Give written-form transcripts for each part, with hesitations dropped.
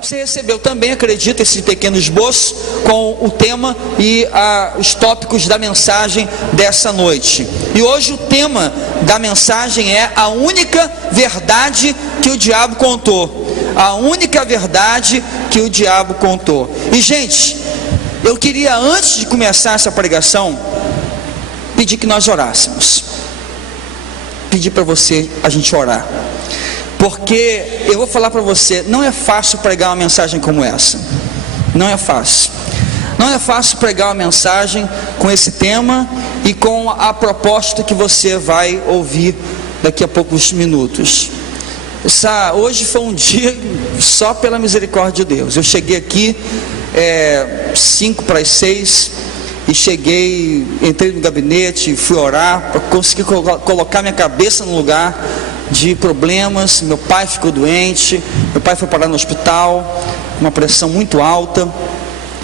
Você recebeu também, acredito, esse pequeno esboço com o tema e os tópicos da mensagem dessa noite. E hoje o tema da mensagem é a única verdade que o diabo contou. A única verdade que o diabo contou. E gente, eu queria, antes de começar essa pregação, pedir que nós orássemos. Pedir para você, a gente orar. Porque eu vou falar para você, não é fácil pregar uma mensagem como essa. Não é fácil. Não é fácil pregar uma mensagem com esse tema e com a proposta que você vai ouvir daqui a poucos minutos. Hoje foi um dia só pela misericórdia de Deus. Eu cheguei aqui 5:06 e cheguei, entrei no gabinete, fui orar para conseguir colocar minha cabeça no lugar de problemas. Meu pai ficou doente, meu pai foi parar no hospital, uma pressão muito alta.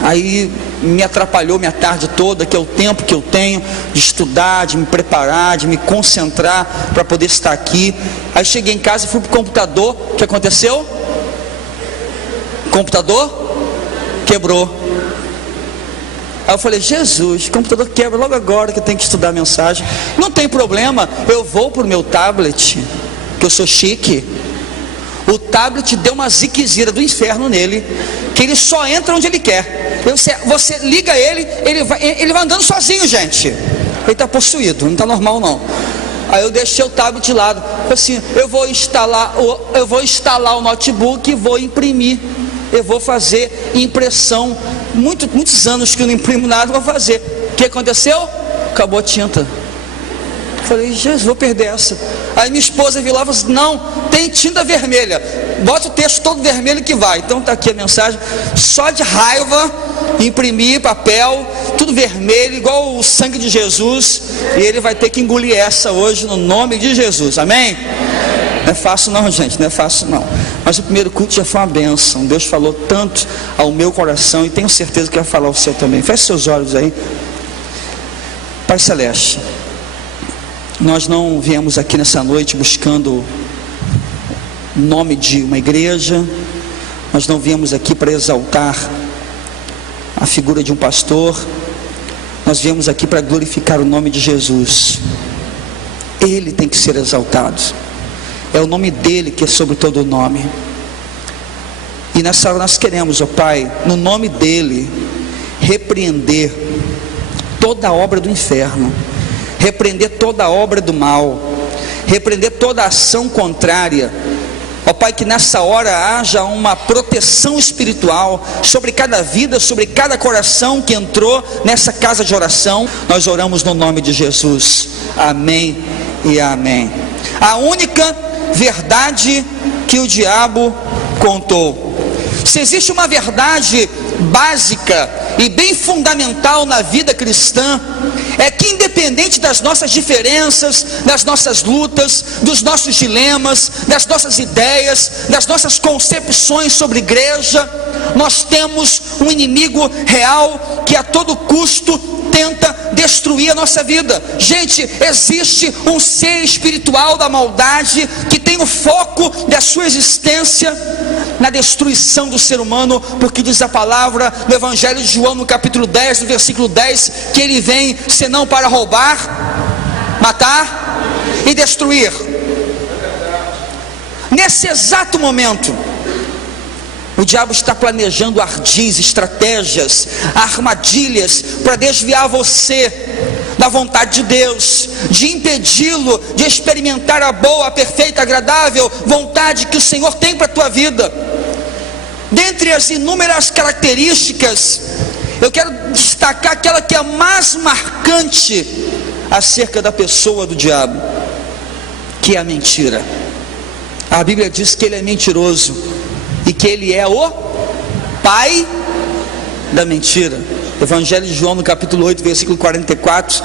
Aí me atrapalhou minha tarde toda, que é o tempo que eu tenho de estudar, de me preparar, de me concentrar para poder estar aqui. Aí cheguei em casa e fui para o computador. O que aconteceu? O computador quebrou. Aí eu falei, Jesus, o computador quebra logo agora que eu tenho que estudar a mensagem. Não tem problema, eu vou para o meu tablet, que eu sou chique. O tablet deu uma ziquezira do inferno nele, que ele só entra onde ele quer. Você liga ele, ele vai andando sozinho, gente. Ele está possuído, não está normal não. Aí eu deixei o tablet de lado. Assim, eu vou instalar o notebook e vou imprimir. Eu vou fazer impressão. Muitos anos que eu não imprimo nada, vou fazer. O que aconteceu? Acabou a tinta. Falei, Jesus, vou perder essa. Aí minha esposa viu lá e falou assim, não, tem tinta vermelha, bota o texto todo vermelho que vai. Então está aqui a mensagem, só de raiva, imprimir papel, tudo vermelho, igual o sangue de Jesus. E ele vai ter que engolir essa hoje, no nome de Jesus, amém? Não é fácil não, gente, não é fácil não. Mas o primeiro culto já foi uma bênção. Deus falou tanto ao meu coração, e tenho certeza que vai falar ao seu também. Feche seus olhos aí. Pai Celeste, nós não viemos aqui nessa noite buscando o nome de uma igreja. Nós não viemos aqui para exaltar a figura de um pastor. Nós viemos aqui para glorificar o nome de Jesus. Ele tem que ser exaltado. É o nome dele que é sobre todo o nome. E nessa hora nós queremos, ó Pai, no nome dele, repreender toda a obra do inferno, repreender toda a obra do mal, repreender toda a ação contrária. Ó Pai, que nessa hora haja uma proteção espiritual sobre cada vida, sobre cada coração que entrou nessa casa de oração. Nós oramos no nome de Jesus, amém e amém. A única verdade que o diabo contou. Se existe uma verdade básica e bem fundamental na vida cristã, é que independente das nossas diferenças, das nossas lutas, dos nossos dilemas, das nossas ideias, das nossas concepções sobre igreja, nós temos um inimigo real que a todo custo tenta destruir a nossa vida. Gente, existe um ser espiritual da maldade que tem o foco da sua existência na destruição do ser humano, porque diz a palavra no Evangelho de João, no capítulo 10, no versículo 10, que ele vem senão para roubar, matar e destruir. Nesse exato momento, o diabo está planejando ardis, estratégias, armadilhas para desviar você da vontade de Deus, de impedi-lo de experimentar a boa, a perfeita, agradável vontade que o Senhor tem para a tua vida. Dentre as inúmeras características, eu quero destacar aquela que é a mais marcante acerca da pessoa do diabo, que é a mentira. A Bíblia diz que ele é mentiroso e que ele é o pai da mentira. Evangelho de João, no capítulo 8, versículo 44,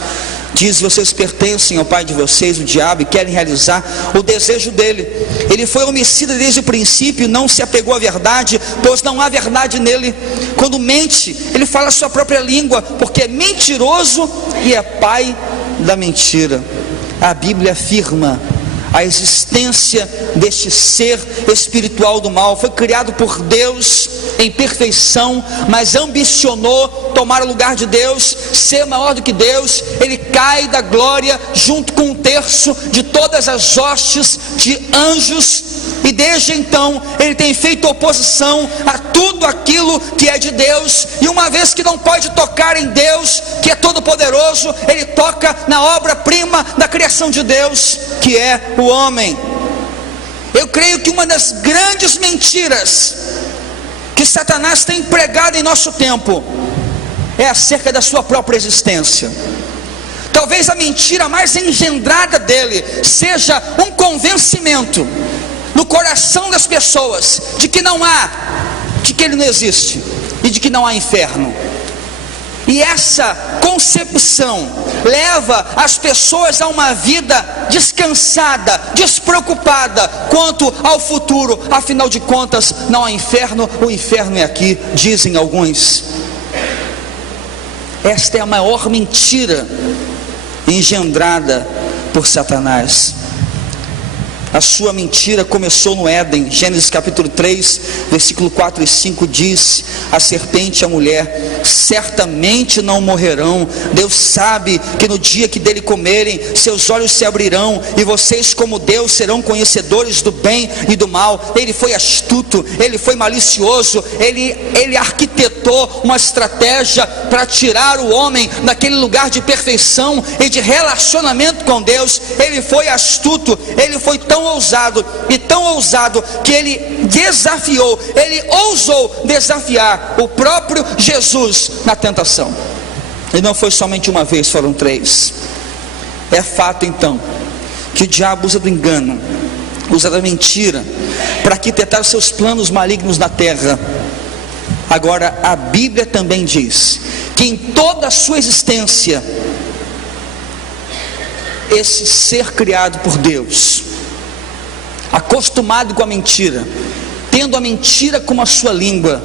diz: vocês pertencem ao pai de vocês, o diabo, e querem realizar o desejo dele. Ele foi homicida desde o princípio, não se apegou à verdade, pois não há verdade nele. Quando mente, ele fala a sua própria língua, porque é mentiroso e é pai da mentira. A Bíblia afirma a existência deste ser espiritual do mal. Foi criado por Deus em perfeição, mas ambicionou tomar o lugar de Deus, ser maior do que Deus. Ele cai da glória junto com um terço de todas as hostes de anjos, e desde então ele tem feito oposição a tudo aquilo que é de Deus. E uma vez que não pode tocar em Deus, que é todo poderoso, ele toca na obra-prima da criação de Deus, que é o homem. Eu creio que uma das grandes mentiras que Satanás tem pregado em nosso tempo é acerca da sua própria existência. Talvez a mentira mais engendrada dele seja um convencimento no coração das pessoas de que não há, de que ele não existe e de que não há inferno. E essa concepção leva as pessoas a uma vida descansada, despreocupada quanto ao futuro. Afinal de contas, não há inferno, o inferno é aqui, dizem alguns. Esta é a maior mentira engendrada por Satanás. A sua mentira começou no Éden. Gênesis capítulo 3, versículo 4 e 5 diz: a serpente e a mulher certamente não morrerão. Deus sabe que no dia que dele comerem, seus olhos se abrirão, e vocês como Deus serão conhecedores do bem e do mal. Ele foi astuto, ele foi malicioso, ele arquitetou uma estratégia para tirar o homem daquele lugar de perfeição e de relacionamento com Deus. Ele foi astuto, ele foi tão ousado que ele desafiou, ele ousou desafiar o próprio Jesus na tentação. E não foi somente uma vez, foram 3. É fato então que o diabo usa do engano, usa da mentira para arquitetar seus planos malignos na terra. Agora a Bíblia também diz que em toda a sua existência, esse ser criado por Deus, acostumado com a mentira, tendo a mentira como a sua língua,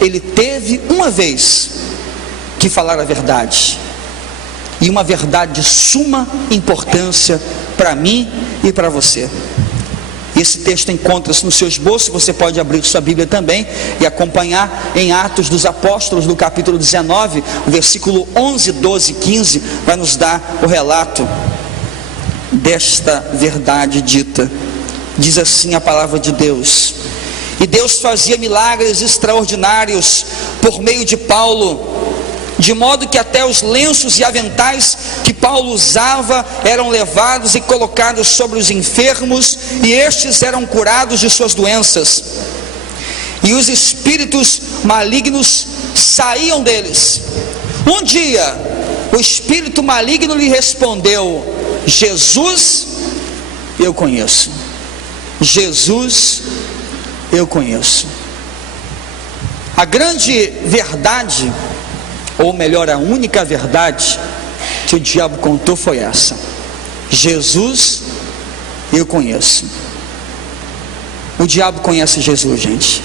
ele teve uma vez que falar a verdade, e uma verdade de suma importância para mim e para você. Esse texto encontra-se no seu esboço. Você pode abrir sua Bíblia também e acompanhar em Atos dos Apóstolos, no capítulo 19, o versículo 11, 12 e 15, vai nos dar o relato desta verdade dita. Diz assim a palavra de Deus: e Deus fazia milagres extraordinários por meio de Paulo, de modo que até os lenços e aventais que Paulo usava eram levados e colocados sobre os enfermos, e estes eram curados de suas doenças, e os espíritos malignos saíam deles. Um dia o espírito maligno lhe respondeu: Jesus eu conheço. Jesus eu conheço. A grande verdade, ou melhor, a única verdade que o diabo contou foi essa: Jesus eu conheço. O diabo conhece Jesus, gente.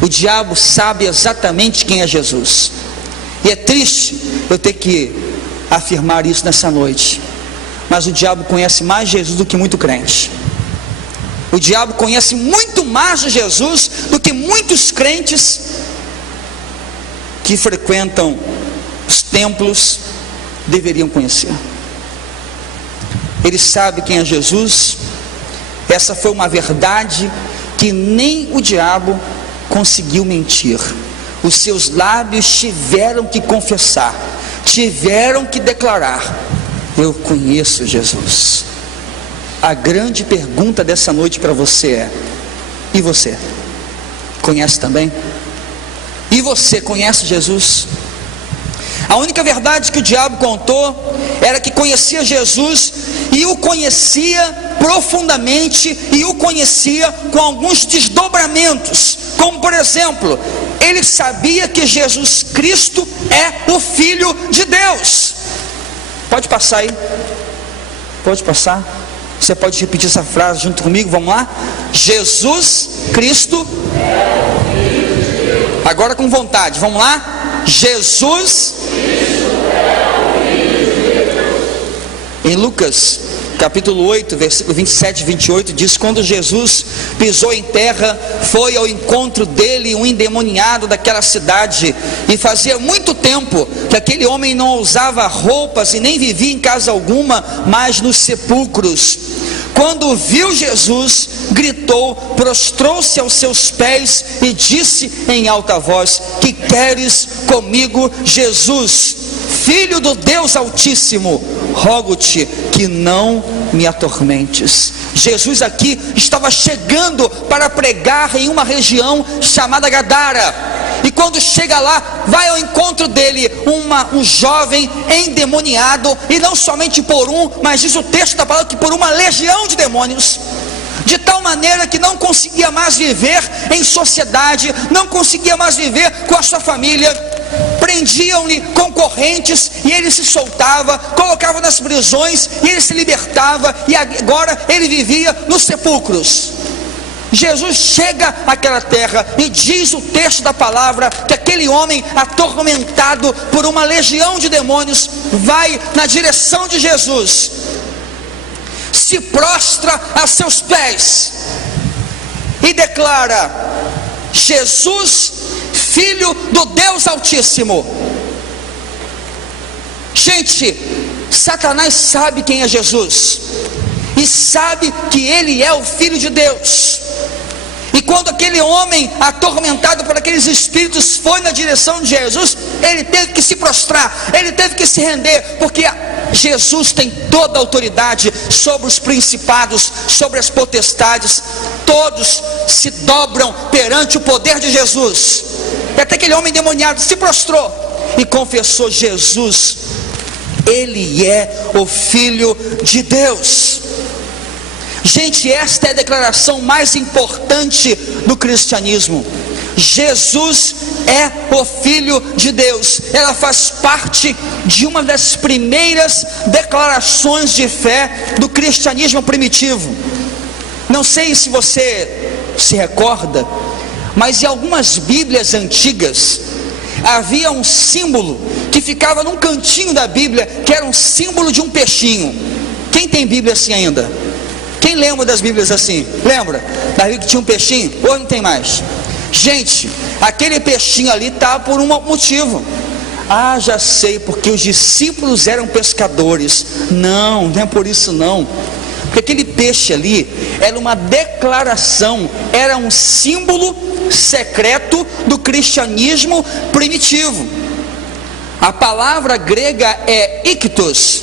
O diabo sabe exatamente quem é Jesus. E é triste eu ter que afirmar isso nessa noite, mas o diabo conhece mais Jesus do que muito crente. O diabo conhece muito mais de Jesus do que muitos crentes que frequentam os templos deveriam conhecer. Ele sabe quem é Jesus. Essa foi uma verdade que nem o diabo conseguiu mentir. Os seus lábios tiveram que confessar, tiveram que declarar: eu conheço Jesus. A grande pergunta dessa noite para você é: e você? Conhece também? E você conhece Jesus? A única verdade que o diabo contou era que conhecia Jesus, e o conhecia profundamente, e o conhecia com alguns desdobramentos, como por exemplo, ele sabia que Jesus Cristo é o Filho de Deus. Pode passar aí? Pode passar? Você pode repetir essa frase junto comigo? Vamos lá? Jesus Cristo. Agora com vontade, vamos lá? Jesus. Em Lucas capítulo 8, versículo 27 e 28, diz: quando Jesus pisou em terra, foi ao encontro dele um endemoniado daquela cidade, e fazia muito tempo que aquele homem não usava roupas e nem vivia em casa alguma, mas nos sepulcros. Quando viu Jesus, gritou, prostrou-se aos seus pés e disse em alta voz: que queres comigo, Jesus, Filho do Deus Altíssimo? Rogo-te que não me atormentes. Jesus aqui estava chegando para pregar em uma região chamada Gadara, e quando chega lá, vai ao encontro dele um jovem endemoniado, e não somente por um, mas diz o texto da palavra que por uma legião de demônios, de tal maneira que não conseguia mais viver em sociedade, não conseguia mais viver com a sua família. Prendiam-lhe com correntes e ele se soltava, colocava nas prisões e ele se libertava, e agora ele vivia nos sepulcros. Jesus chega àquela terra e diz o texto da palavra que aquele homem atormentado por uma legião de demônios vai na direção de Jesus, se prostra a seus pés e declara: Jesus, Filho do Deus Altíssimo. Gente, Satanás sabe quem é Jesus e sabe que ele é o Filho de Deus. E quando aquele homem atormentado por aqueles espíritos foi na direção de Jesus, ele teve que se prostrar, ele teve que se render, porque Jesus tem toda a autoridade sobre os principados, sobre as potestades. Todos se dobram perante o poder de Jesus. E até aquele homem endemoniado se prostrou e confessou: Jesus, ele é o Filho de Deus. Gente, esta é a declaração mais importante do cristianismo. Jesus é o Filho de Deus. Ela faz parte de uma das primeiras declarações de fé do cristianismo primitivo. Não sei se você se recorda, mas em algumas Bíblias antigas havia um símbolo que ficava num cantinho da Bíblia, que era um símbolo de um peixinho. Quem tem Bíblia assim ainda? Quem lembra das Bíblias assim? Lembra? Da Bíblia que tinha um peixinho? Hoje não tem mais. Gente, aquele peixinho ali estava por um motivo. Ah, já sei, porque os discípulos eram pescadores. Não, não é por isso não. Porque aquele peixe ali era uma declaração, era um símbolo secreto do cristianismo primitivo. A palavra grega é iktos,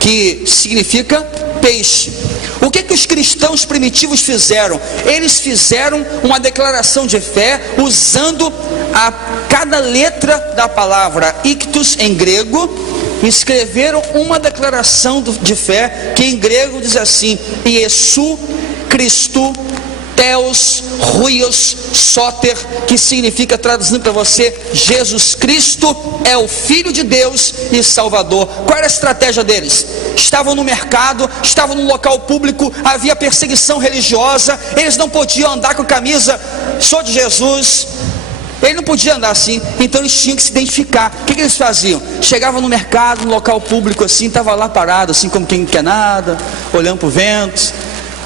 que significa peixe. O que os cristãos primitivos fizeram? Eles fizeram uma declaração de fé usando cada letra da palavra iktos em grego, e escreveram uma declaração de fé que em grego diz assim: Iesu Christou Theos Huios Soter, que significa, traduzindo para você, Jesus Cristo é o Filho de Deus e Salvador. Qual era a estratégia deles? Estavam no mercado, estavam num local público, havia perseguição religiosa, eles não podiam andar com camisa "Sou de Jesus", ele não podia andar assim, então eles tinham que se identificar. O que eles faziam? Chegavam no mercado, no local público assim, estava lá parado assim como quem não quer nada, olhando para o vento.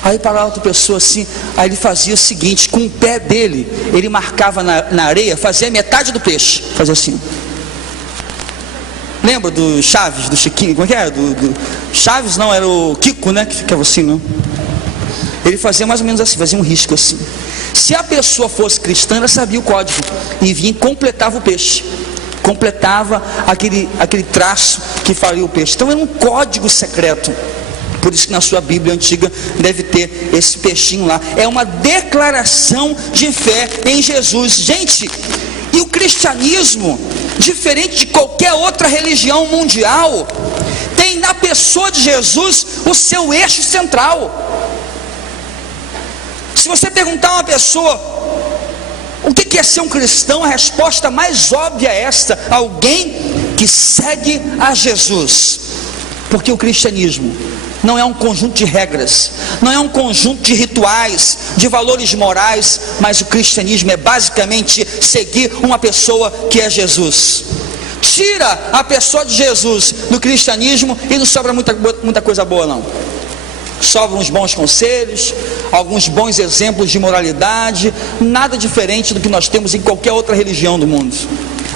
Aí parava outra pessoa assim, aí ele fazia o seguinte: com o pé dele, ele marcava na areia, fazia metade do peixe, fazia assim. Lembra do Chaves, do Chiquinho? Como é que era? Do Chaves não, era o Kiko, né? Que ficava assim, não? Ele fazia mais ou menos assim, fazia um risco assim. Se a pessoa fosse cristã, ela sabia o código e vinha e completava o peixe, completava aquele traço que faria o peixe. Então era um código secreto. Por isso que na sua Bíblia antiga deve ter esse peixinho lá. É uma declaração de fé em Jesus. Gente, e o cristianismo, diferente de qualquer outra religião mundial, tem na pessoa de Jesus o seu eixo central. Se você perguntar a uma pessoa o que é ser um cristão, a resposta mais óbvia é esta: alguém que segue a Jesus. Porque o cristianismo não é um conjunto de regras, não é um conjunto de rituais, de valores morais, mas o cristianismo é basicamente seguir uma pessoa que é Jesus. Tira a pessoa de Jesus do cristianismo e não sobra muita coisa boa não. Sobram os bons conselhos, alguns bons exemplos de moralidade, nada diferente do que nós temos em qualquer outra religião do mundo.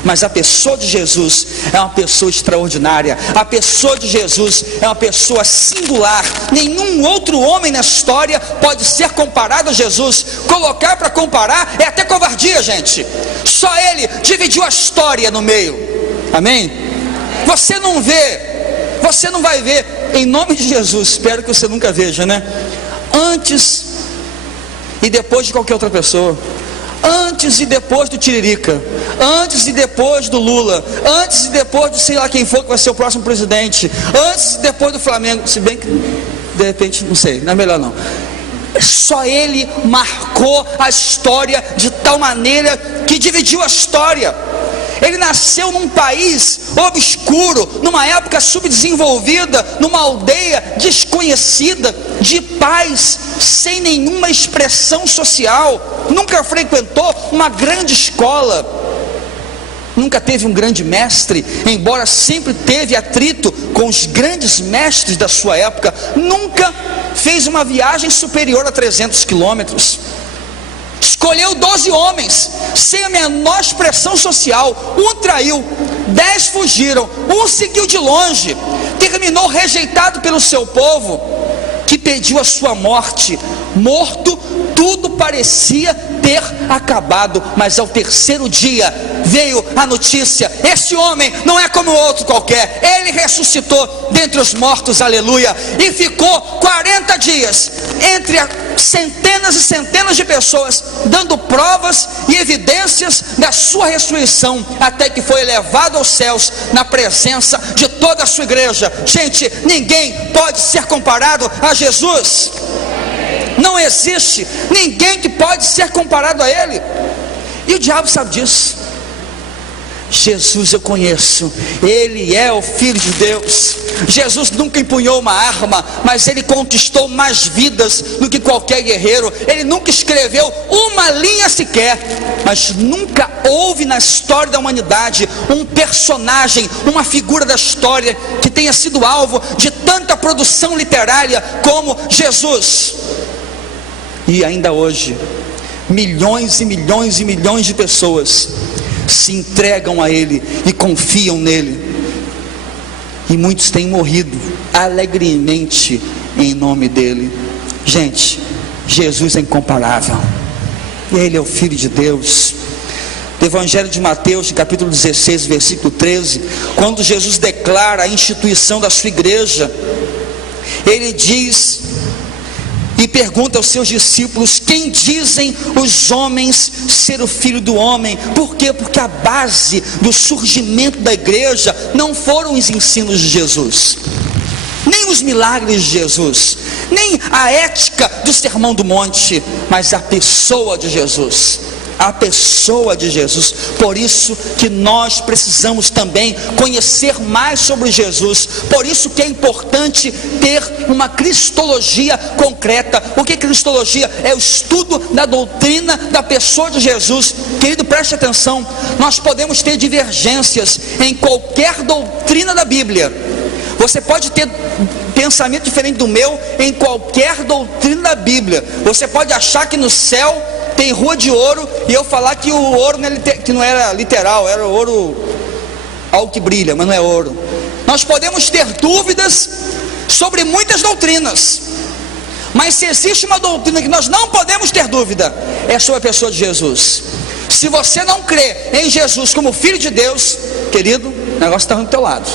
Mas a pessoa de Jesus é uma pessoa extraordinária. A pessoa de Jesus é uma pessoa singular. Nenhum outro homem na história pode ser comparado a Jesus. Colocar para comparar é até covardia, gente. Só ele dividiu a história no meio. Amém? Você não vê, você não vai ver, em nome de Jesus, espero que você nunca veja, né? Antes e depois de qualquer outra pessoa. Antes e depois do Tiririca, antes e depois do Lula, antes e depois de sei lá quem for que vai ser o próximo presidente, antes e depois do Flamengo, se bem que de repente, não sei, não é melhor não. Só ele marcou a história de tal maneira que dividiu a história. Ele nasceu num país obscuro, numa época subdesenvolvida, numa aldeia desconhecida, de pais sem nenhuma expressão social, nunca frequentou uma grande escola, nunca teve um grande mestre, embora sempre teve atrito com os grandes mestres da sua época, nunca fez uma viagem superior a 300 quilômetros. Escolheu 12 homens, sem a menor expressão social. Um traiu, 10 fugiram, um seguiu de longe, terminou rejeitado pelo seu povo, que pediu a sua morte. Morto, tudo parecia ter acabado, mas ao terceiro dia veio a notícia: esse homem não é como outro qualquer, ele ressuscitou dentre os mortos, aleluia, e ficou 40 dias entre centenas e centenas de pessoas, dando provas e evidências da sua ressurreição, até que foi elevado aos céus, na presença de toda a sua igreja. Gente, ninguém pode ser comparado a Jesus. Não existe ninguém que pode ser comparado a ele. E o diabo sabe disso. Jesus eu conheço, ele é o Filho de Deus. Jesus nunca empunhou uma arma, mas ele conquistou mais vidas do que qualquer guerreiro. Ele nunca escreveu uma linha sequer, mas nunca houve na história da humanidade um personagem, uma figura da história que tenha sido alvo de tanta produção literária como Jesus. E ainda hoje, milhões e milhões e milhões de pessoas se entregam a ele e confiam nele, e muitos têm morrido alegremente em nome dele. Gente, Jesus é incomparável, ele é o Filho de Deus. No Evangelho de Mateus, capítulo 16, versículo 13, quando Jesus declara a instituição da sua igreja, ele diz e pergunta aos seus discípulos: quem dizem os homens ser o Filho do Homem? Por quê? Porque a base do surgimento da igreja não foram os ensinos de Jesus, nem os milagres de Jesus, nem a ética do Sermão do Monte, mas a pessoa de Jesus. A pessoa de Jesus. Por isso que nós precisamos também conhecer mais sobre Jesus. Por isso que é importante ter uma cristologia concreta. O que é cristologia? É o estudo da doutrina da pessoa de Jesus. Querido, preste atenção. Nós podemos ter divergências em qualquer doutrina da Bíblia. Você pode ter pensamento diferente do meu em qualquer doutrina da Bíblia. Você pode achar que no céu tem rua de ouro, e eu falar que o ouro que não era literal, era ouro, algo que brilha, mas não é ouro. Nós podemos ter dúvidas sobre muitas doutrinas, mas se existe uma doutrina que nós não podemos ter dúvida, é sobre a pessoa de Jesus. Se você não crê em Jesus como Filho de Deus, querido, o negócio está ruim do teu lado.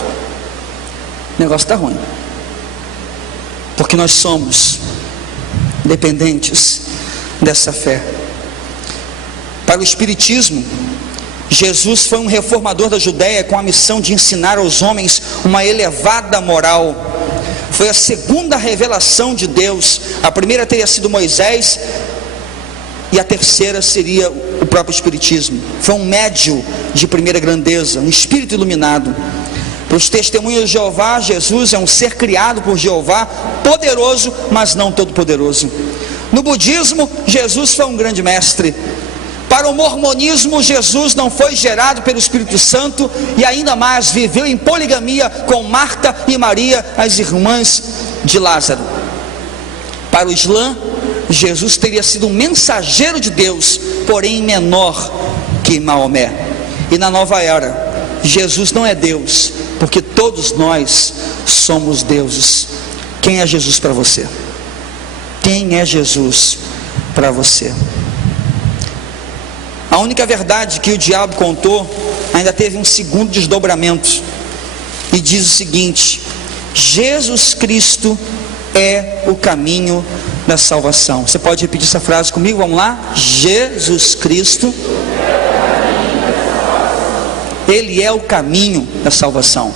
O negócio está ruim, porque nós somos dependentes dessa fé. Para o Espiritismo, Jesus foi um reformador da Judéia com a missão de ensinar aos homens uma elevada moral. Foi a segunda revelação de Deus. A primeira teria sido Moisés, e a terceira seria o próprio Espiritismo. Foi um médium de primeira grandeza, um espírito iluminado. Para os testemunhos de Jeová, Jesus é um ser criado por Jeová, poderoso, mas não todo poderoso. No budismo, Jesus foi um grande mestre. Para o mormonismo, Jesus não foi gerado pelo Espírito Santo, e ainda mais viveu em poligamia com Marta e Maria, as irmãs de Lázaro. Para o Islã, Jesus teria sido um mensageiro de Deus, porém menor que Maomé. E na nova era, Jesus não é Deus, porque todos nós somos deuses. Quem é Jesus para você? Quem é Jesus para você? A única verdade que o diabo contou ainda teve um segundo desdobramento, e diz o seguinte: Jesus Cristo é o caminho da salvação. Você pode repetir essa frase comigo? Vamos lá? Jesus Cristo, Ele é o caminho da salvação.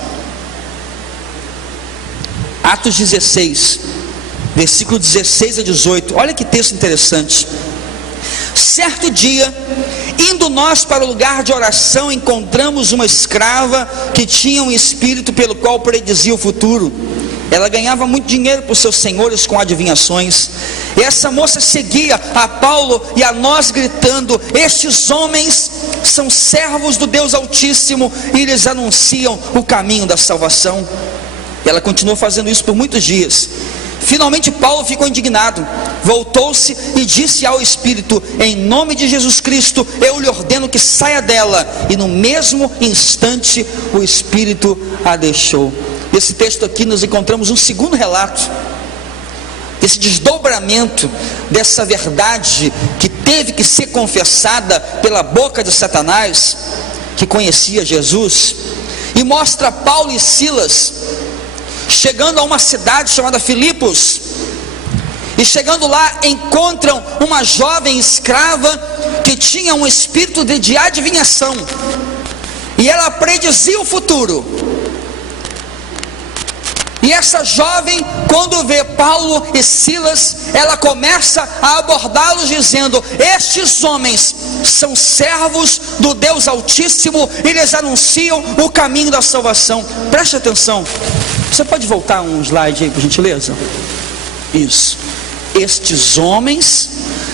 Atos 16, versículo 16 a 18, olha que texto interessante. Certo dia, indo nós para o lugar de oração, encontramos uma escrava que tinha um espírito pelo qual predizia o futuro. Ela ganhava muito dinheiro para os seus senhores com adivinhações. E essa moça seguia a Paulo e a nós gritando: estes homens são servos do Deus Altíssimo e eles anunciam o caminho da salvação. Ela continuou fazendo isso por muitos dias. Finalmente Paulo ficou indignado, voltou-se e disse ao espírito: em nome de Jesus Cristo eu lhe ordeno que saia dela. E no mesmo instante o espírito a deixou. Nesse texto aqui nós encontramos um segundo relato, esse desdobramento dessa verdade que teve que ser confessada pela boca de Satanás, que conhecia Jesus, e mostra Paulo e Silas chegando a uma cidade chamada Filipos, e chegando lá encontram uma jovem escrava que tinha um espírito de adivinhação, e ela predizia o futuro. E essa jovem, quando vê Paulo e Silas, ela começa a abordá-los dizendo: estes homens são servos do Deus Altíssimo, eles anunciam o caminho da salvação. Preste atenção. Você pode voltar um slide aí, por gentileza? Isso. Estes homens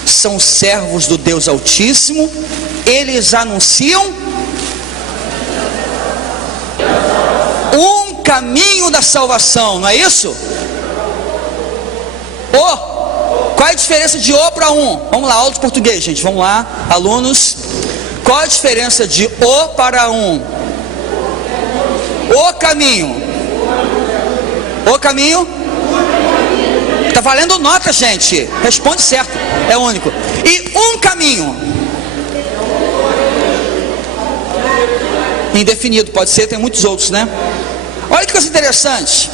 são servos do Deus Altíssimo, eles anunciam um caminho da salvação, não é isso? Qual é a diferença de o para um? Vamos lá, aula de português, gente, vamos lá, alunos. Qual a diferença de o para um? O caminho. O caminho? Está valendo nota, gente. Responde certo, é único. E um caminho? Indefinido, pode ser, tem muitos outros, né? Olha que coisa interessante.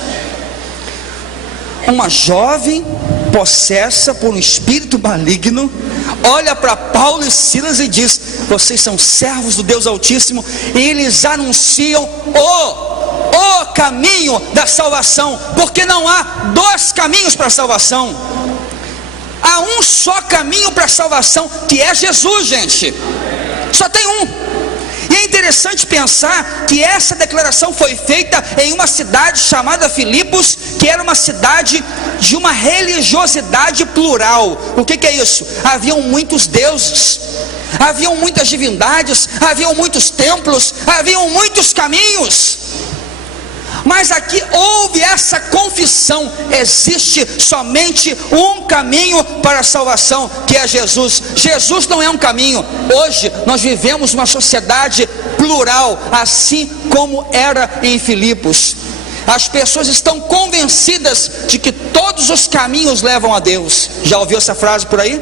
Uma jovem possessa por um espírito maligno olha para Paulo e Silas e diz: vocês são servos do Deus Altíssimo, e eles anunciam o caminho da salvação, porque não há dois caminhos para a salvação, há um só caminho para a salvação, que é Jesus, gente. Só tem um. E é interessante pensar que essa declaração foi feita em uma cidade chamada Filipos, que era uma cidade de uma religiosidade plural. O que é isso? Haviam muitos deuses, haviam muitas divindades, haviam muitos templos, haviam muitos caminhos. Mas aqui houve essa confissão: existe somente um caminho para a salvação, que é Jesus. Jesus não é um caminho. Hoje nós vivemos uma sociedade plural, assim como era em Filipos. As pessoas estão convencidas de que todos os caminhos levam a Deus. Já ouviu essa frase por aí?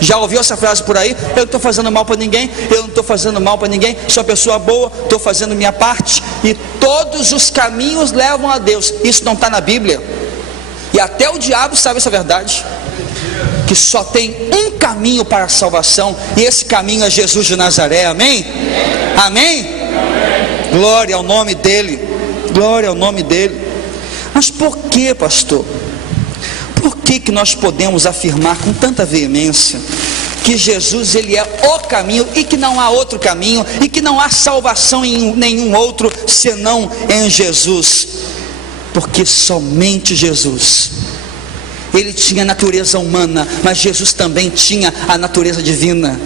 Já ouviu essa frase por aí? Eu não estou fazendo mal para ninguém, eu não estou fazendo mal para ninguém, sou uma pessoa boa, estou fazendo minha parte, e todos os caminhos levam a Deus. Isso não está na Bíblia, e até o diabo sabe essa verdade, que só tem um caminho para a salvação, e esse caminho é Jesus de Nazaré. Amém? Amém? Glória ao nome dele, glória ao nome dele. Mas por que, pastor? Por que nós podemos afirmar com tanta veemência que Jesus, ele é o caminho, e que não há outro caminho, e que não há salvação em nenhum outro senão em Jesus? Porque somente Jesus, ele tinha a natureza humana, mas Jesus também tinha a natureza divina.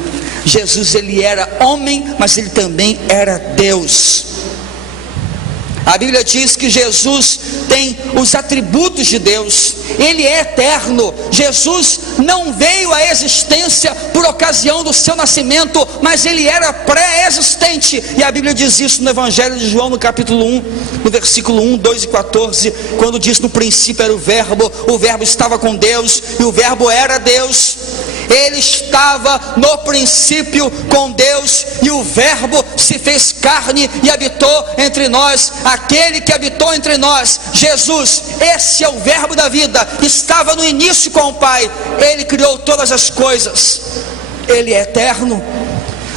Jesus, ele era homem, mas ele também era Deus. A Bíblia diz que Jesus tem os atributos de Deus, Ele é eterno. Jesus não veio à existência por ocasião do seu nascimento, mas Ele era pré-existente, e a Bíblia diz isso no Evangelho de João, no capítulo 1, no versículo 1, 2 e 14, quando diz: no princípio era o Verbo estava com Deus, e o Verbo era Deus. Ele estava no princípio com Deus, e o Verbo se fez carne e habitou entre nós. Aquele que habitou entre nós, Jesus, esse é o Verbo da vida, estava no início com o Pai. Ele criou todas as coisas, Ele é eterno.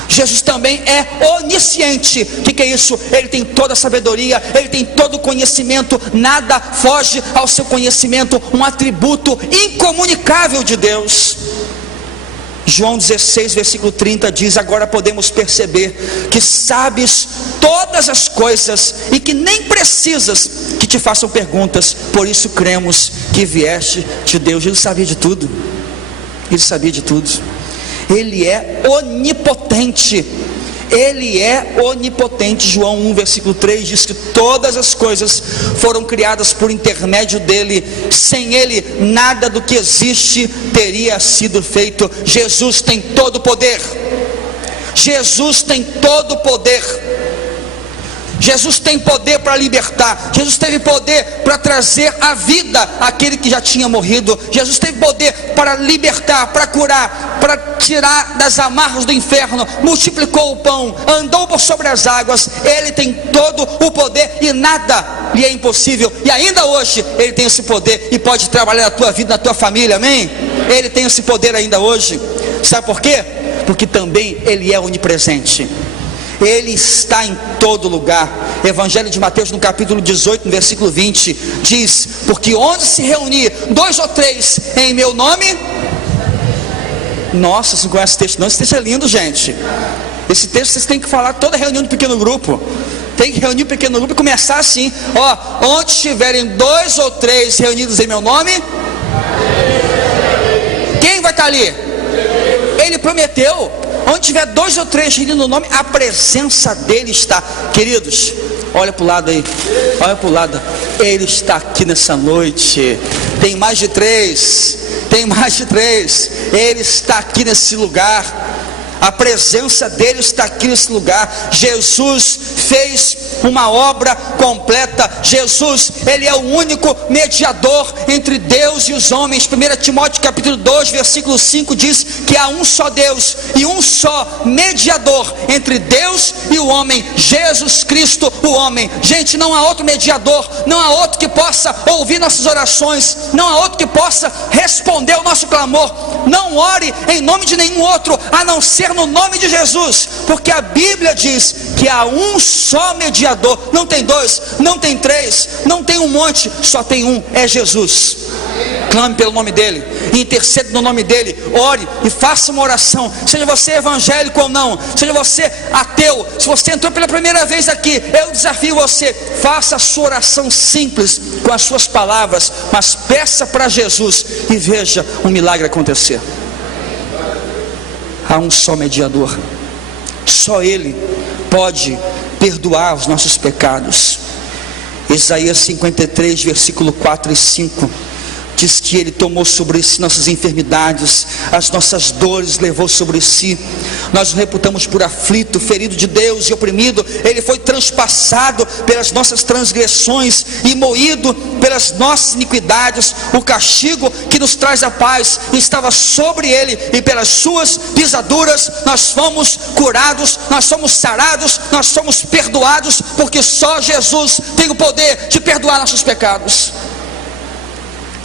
Jesus também é onisciente. O que é isso? Ele tem toda a sabedoria, Ele tem todo o conhecimento, nada foge ao seu conhecimento, um atributo incomunicável de Deus. João 16, versículo 30 diz: agora podemos perceber que sabes todas as coisas e que nem precisas que te façam perguntas, por isso cremos que vieste de Deus. Ele sabia de tudo, Ele sabia de tudo. Ele é onipotente, Ele é onipotente. João 1, versículo 3 diz que todas as coisas foram criadas por intermédio dEle, sem Ele nada do que existe teria sido feito. Jesus tem todo o poder, Jesus tem todo o poder. Jesus tem poder para libertar, Jesus teve poder para trazer à vida aquele que já tinha morrido, Jesus teve poder para libertar, para curar, para tirar das amarras do inferno, multiplicou o pão, andou por sobre as águas. Ele tem todo o poder e nada lhe é impossível, e ainda hoje Ele tem esse poder e pode trabalhar na tua vida, na tua família, amém? Ele tem esse poder ainda hoje. Sabe por quê? Porque também Ele é onipresente, Ele está em todo lugar. Evangelho de Mateus, no capítulo 18, no versículo 20, diz: porque onde se reunir 2 ou 3 em meu nome... Nossa, você não conhece esse texto não? Esse texto é lindo, gente. Esse texto vocês têm que falar toda reunião de pequeno grupo. Tem que reunir um pequeno grupo e começar assim: ó, onde estiverem 2 ou 3 reunidos em meu nome, quem vai estar ali? Ele prometeu. Onde tiver 2 ou 3 reunidos no nome, a presença dEle está. Queridos, olha para o lado aí, olha para o lado. Ele está aqui nessa noite. Tem mais de 3, tem mais de 3. Ele está aqui nesse lugar. A presença dEle está aqui nesse lugar. Jesus fez uma obra completa. Jesus, Ele é o único mediador entre Deus e os homens. 1 Timóteo capítulo 2, versículo 5 diz que há um só Deus e um só mediador entre Deus e o homem, Jesus Cristo o homem. Gente, não há outro mediador, não há outro que possa ouvir nossas orações, não há outro que possa responder ao nosso clamor. Não ore em nome de nenhum outro, a não ser no nome de Jesus, porque a Bíblia diz que há um só mediador. Não tem 2, não tem 3, não tem um monte, só tem um, é Jesus. Clame pelo nome dEle, interceda no nome dEle, ore e faça uma oração. Seja você evangélico ou não, seja você ateu, se você entrou pela primeira vez aqui, eu desafio você: faça a sua oração simples, com as suas palavras, mas peça para Jesus e veja um milagre acontecer. Há um só mediador, só Ele pode perdoar os nossos pecados. Isaías 53, versículo 4 e 5 diz que Ele tomou sobre si nossas enfermidades, as nossas dores levou sobre si. Nós o reputamos por aflito, ferido de Deus e oprimido. Ele foi transpassado pelas nossas transgressões e moído pelas nossas iniquidades. O castigo que nos traz a paz estava sobre Ele, e pelas suas pisaduras nós fomos curados, nós somos sarados, nós somos perdoados, porque só Jesus tem o poder de perdoar nossos pecados.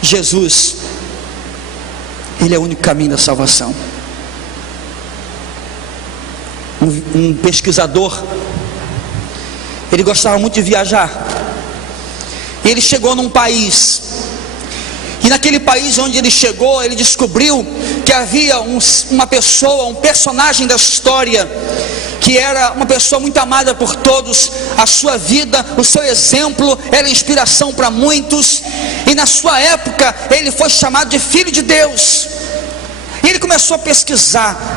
Jesus, Ele é o único caminho da salvação. Um pesquisador, ele gostava muito de viajar. Ele chegou num país, e naquele país onde ele chegou, ele descobriu que havia uma pessoa, um personagem da história, que era uma pessoa muito amada por todos. A sua vida, o seu exemplo era inspiração para muitos, e na sua época ele foi chamado de Filho de Deus. E ele começou a pesquisar,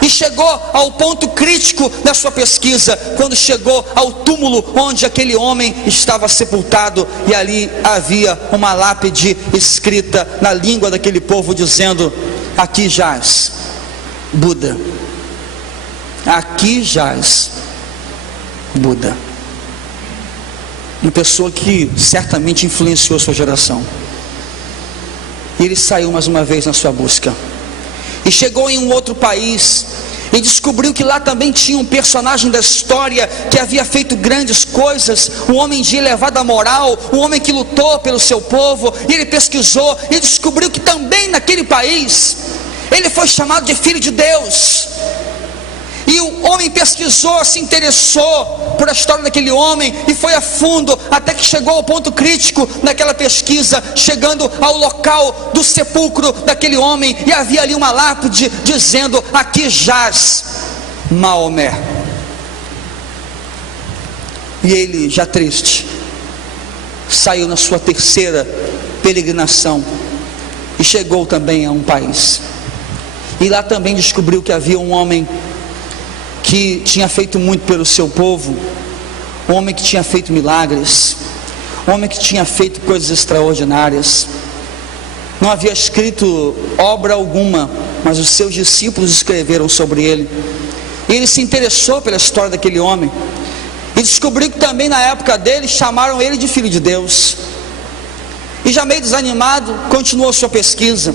e chegou ao ponto crítico da sua pesquisa, quando chegou ao túmulo onde aquele homem estava sepultado, e ali havia uma lápide escrita na língua daquele povo, dizendo: aqui jaz Buda, aqui jaz Buda. Uma pessoa que certamente influenciou a sua geração. E ele saiu mais uma vez na sua busca, e chegou em um outro país, e descobriu que lá também tinha um personagem da história que havia feito grandes coisas, um homem de elevada moral, um homem que lutou pelo seu povo. E ele pesquisou e descobriu que também naquele país ele foi chamado de filho de Deus. E o homem pesquisou, se interessou por a história daquele homem, e foi a fundo, até que chegou ao ponto crítico naquela pesquisa, chegando ao local do sepulcro daquele homem, e havia ali uma lápide dizendo: aqui jaz Maomé. E ele, já triste, saiu na sua terceira peregrinação, e chegou também a um país, e lá também descobriu que havia um homem que tinha feito muito pelo seu povo, um homem que tinha feito milagres, um homem que tinha feito coisas extraordinárias. Não havia escrito obra alguma, mas os seus discípulos escreveram sobre ele. E ele se interessou pela história daquele homem, e descobriu que também na época dele chamaram ele de filho de Deus. E já meio desanimado, continuou sua pesquisa,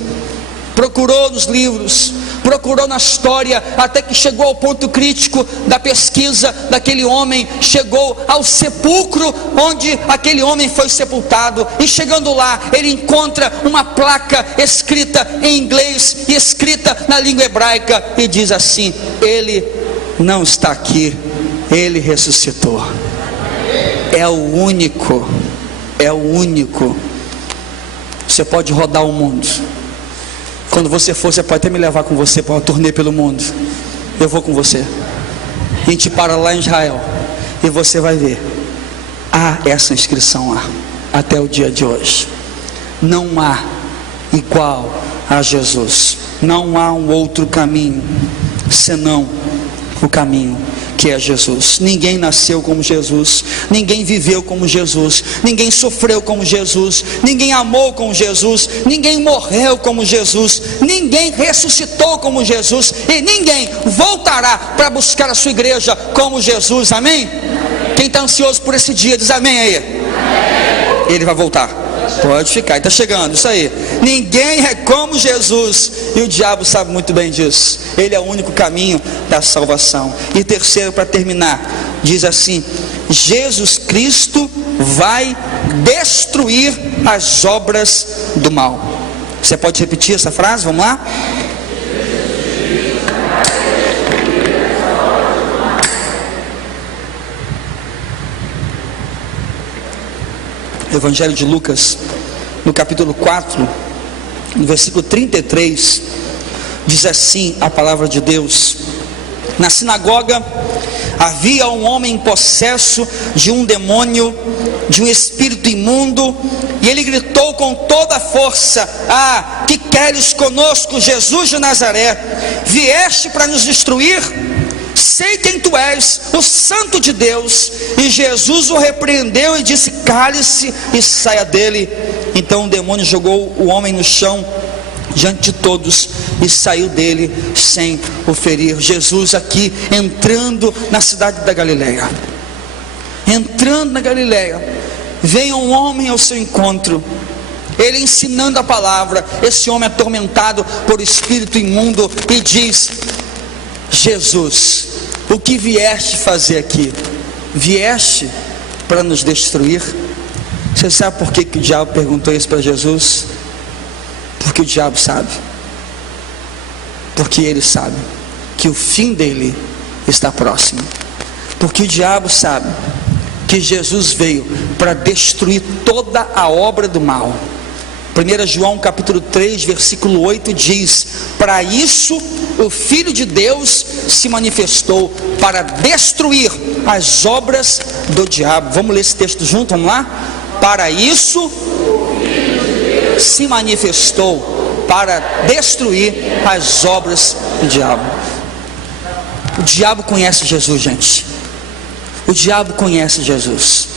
procurou nos livros, procurou na história, até que chegou ao ponto crítico da pesquisa daquele homem. Chegou ao sepulcro onde aquele homem foi sepultado, e chegando lá, ele encontra uma placa escrita em inglês e escrita na língua hebraica, e diz assim: ele não está aqui, ele ressuscitou. É o único. Você pode rodar o mundo. Quando você for, você pode até me levar com você para uma turnê pelo mundo. Eu vou com você. A gente para lá em Israel, e você vai ver. Há essa inscrição lá, até o dia de hoje. Não há igual a Jesus. Não há um outro caminho, senão o caminho que é Jesus. Ninguém nasceu como Jesus, ninguém viveu como Jesus, ninguém sofreu como Jesus, ninguém amou como Jesus, ninguém morreu como Jesus, ninguém ressuscitou como Jesus, e ninguém voltará para buscar a sua igreja como Jesus. Amém? Quem está ansioso por esse dia, diz amém aí. Ele vai voltar. Pode ficar, está chegando, isso aí. Ninguém é como Jesus, e o diabo sabe muito bem disso. Ele é o único caminho da salvação. E terceiro, para terminar, diz assim: Jesus Cristo vai destruir as obras do mal. Você pode repetir essa frase? Vamos lá? Evangelho de Lucas, no capítulo 4, no versículo 33, diz assim a palavra de Deus: na sinagoga havia um homem possesso de um demônio, de um espírito imundo, e ele gritou com toda a força: ah, que queres conosco, Jesus de Nazaré? Vieste para nos destruir? Sei quem tu és, o Santo de Deus. E Jesus o repreendeu e disse: cale-se e saia dele. Então o demônio jogou o homem no chão diante de todos e saiu dele sem o ferir. Jesus aqui entrando na cidade da Galileia, vem um homem ao seu encontro, ele ensinando a palavra. Esse homem atormentado por espírito imundo, e diz: Jesus, o que vieste fazer aqui? Vieste para nos destruir? Você sabe por que o diabo perguntou isso para Jesus? Porque o diabo sabe. Porque ele sabe que o fim dele está próximo. Porque o diabo sabe que Jesus veio para destruir toda a obra do mal. 1 João capítulo 3, versículo 8 diz: para isso o Filho de Deus se manifestou, para destruir as obras do diabo. Vamos ler esse texto junto, vamos lá? Para isso se manifestou, para destruir as obras do diabo. O diabo conhece Jesus, gente. O diabo conhece Jesus.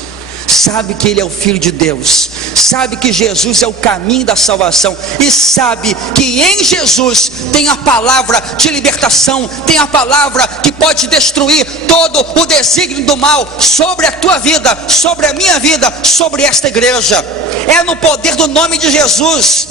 Sabe que Ele é o Filho de Deus, sabe que Jesus é o caminho da salvação, e sabe que em Jesus tem a palavra de libertação, tem a palavra que pode destruir todo o desígnio do mal sobre a tua vida, sobre a minha vida, sobre esta igreja. É no poder do nome de Jesus.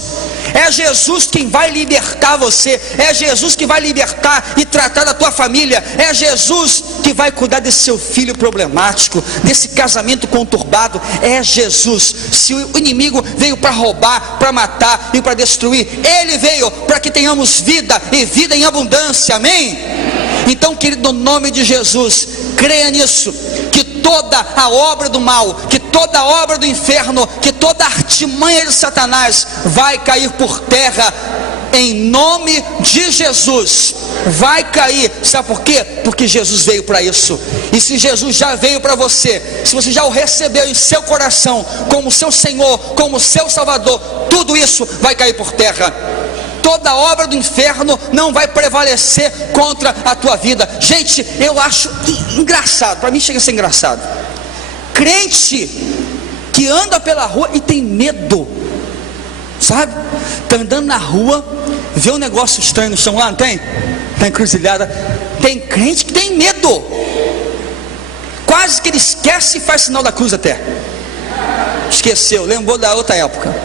É Jesus quem vai libertar você, é Jesus que vai libertar e tratar da tua família, é Jesus que vai cuidar desse seu filho problemático, desse casamento conturbado, é Jesus. Se o inimigo veio para roubar, para matar e para destruir, ele veio para que tenhamos vida e vida em abundância, amém? Então, querido, no nome de Jesus, creia nisso, que toda a obra do mal, que toda a obra do inferno, que toda a artimanha de Satanás vai cair por terra, em nome de Jesus. Vai cair, sabe por quê? Porque Jesus veio para isso. E se Jesus já veio para você, se você já o recebeu em seu coração como seu Senhor, como seu Salvador, tudo isso vai cair por terra. Toda obra do inferno não vai prevalecer contra a tua vida. Gente, eu acho engraçado, para mim chega a ser engraçado, crente que anda pela rua e tem medo, sabe? Está andando na rua, vê um negócio estranho no chão lá, não tem? Está encruzilhada. Tem crente que tem medo, quase que ele esquece e faz sinal da cruz até. Esqueceu, lembrou da outra época.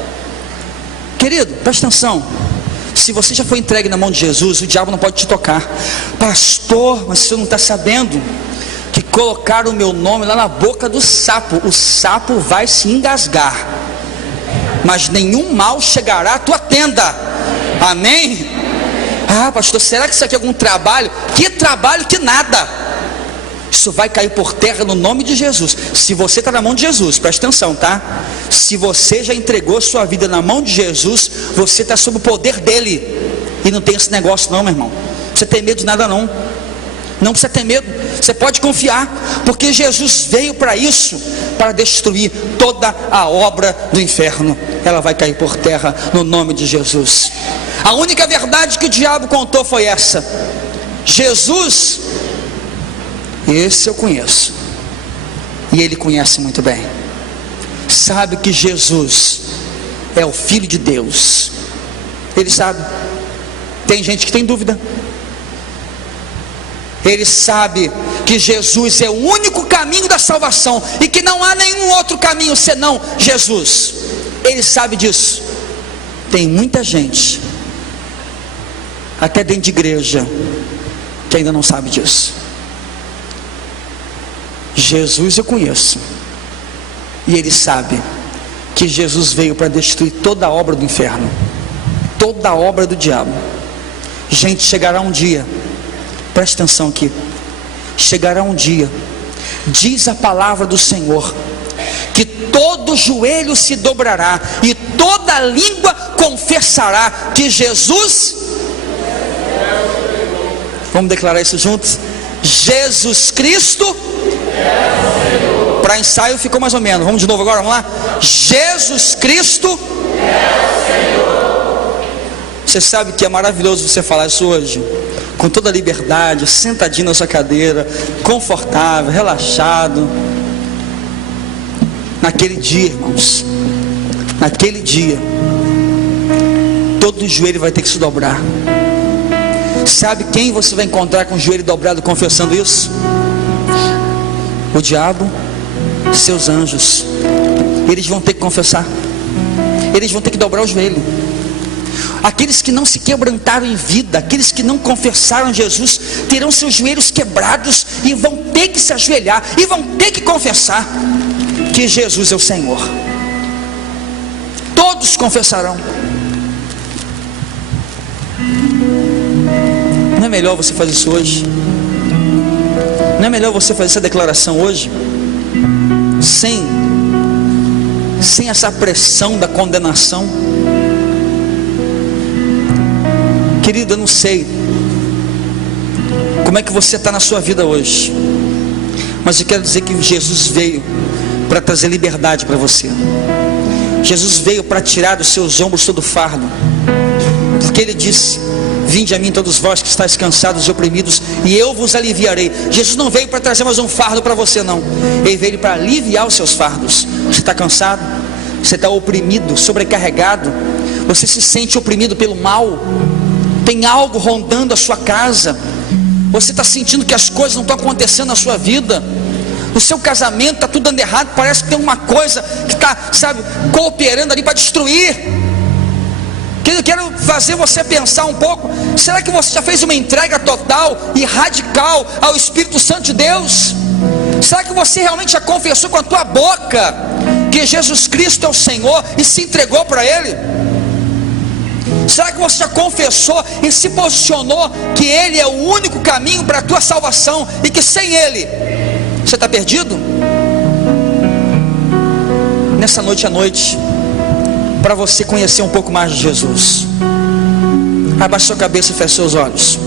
Querido, presta atenção. Se você já foi entregue na mão de Jesus, o diabo não pode te tocar. Pastor, mas você não está sabendo que colocaram o meu nome lá na boca do sapo. O sapo vai se engasgar, mas nenhum mal chegará à tua tenda, amém? Ah, pastor, será que isso aqui é algum trabalho? Que trabalho, que nada. Isso vai cair por terra no nome de Jesus. Se você está na mão de Jesus, presta atenção, tá? Se você já entregou sua vida na mão de Jesus, você está sob o poder dele. E não tem esse negócio não, meu irmão. Não precisa ter medo de nada não. Não precisa ter medo. Você pode confiar, porque Jesus veio para isso, para destruir toda a obra do inferno. Ela vai cair por terra no nome de Jesus. A única verdade que o diabo contou foi essa: Jesus, esse eu conheço, e ele conhece muito bem. Sabe que Jesus é o Filho de Deus. Ele sabe. Tem gente que tem dúvida. Ele sabe que Jesus é o único caminho da salvação, e que não há nenhum outro caminho senão Jesus. Ele sabe disso. Tem muita gente, até dentro de igreja, que ainda não sabe disso. Jesus eu conheço, e ele sabe que Jesus veio para destruir toda a obra do inferno, toda a obra do diabo. Gente, chegará um dia, presta atenção aqui, chegará um dia, diz a palavra do Senhor, que todo joelho se dobrará e toda língua confessará que Jesus, vamos declarar isso juntos? Jesus Cristo, para ensaio ficou mais ou menos, vamos de novo agora, vamos lá? Jesus Cristo, você sabe que é maravilhoso você falar isso hoje, com toda a liberdade, sentadinho na sua cadeira, confortável, relaxado. Naquele dia, irmãos, naquele dia, todo joelho vai ter que se dobrar. Sabe quem você vai encontrar com o joelho dobrado confessando isso? O diabo, seus anjos. Eles vão ter que confessar, eles vão ter que dobrar o joelho. Aqueles que não se quebrantaram em vida, aqueles que não confessaram Jesus, terão seus joelhos quebrados e vão ter que se ajoelhar e vão ter que confessar que Jesus é o Senhor. Todos confessarão. Não é melhor você fazer isso hoje? Não é melhor você fazer essa declaração hoje, sem essa pressão da condenação? Querido, eu não sei como é que você está na sua vida hoje, mas eu quero dizer que Jesus veio para trazer liberdade para você. Jesus veio para tirar dos seus ombros todo o fardo. porque Ele disse: vinde a mim todos vós que estáis cansados e oprimidos, e eu vos aliviarei. Jesus não veio para trazer mais um fardo para você, não. Ele veio para aliviar os seus fardos. Você está cansado? Você está oprimido, sobrecarregado? Você se sente oprimido pelo mal? Tem algo rondando a sua casa? Você está sentindo que as coisas não estão acontecendo na sua vida? No seu casamento está tudo dando errado, parece que tem uma coisa que está, cooperando ali para destruir. Eu quero fazer você pensar um pouco: será que você já fez uma entrega total e radical ao Espírito Santo de Deus? Será que você realmente já confessou com a tua boca que Jesus Cristo é o Senhor e se entregou para Ele? Será que você já confessou e se posicionou que Ele é o único caminho para a tua salvação e que sem Ele você está perdido? Nessa noite à noite, para você conhecer um pouco mais de Jesus, abaixe sua cabeça e feche seus olhos.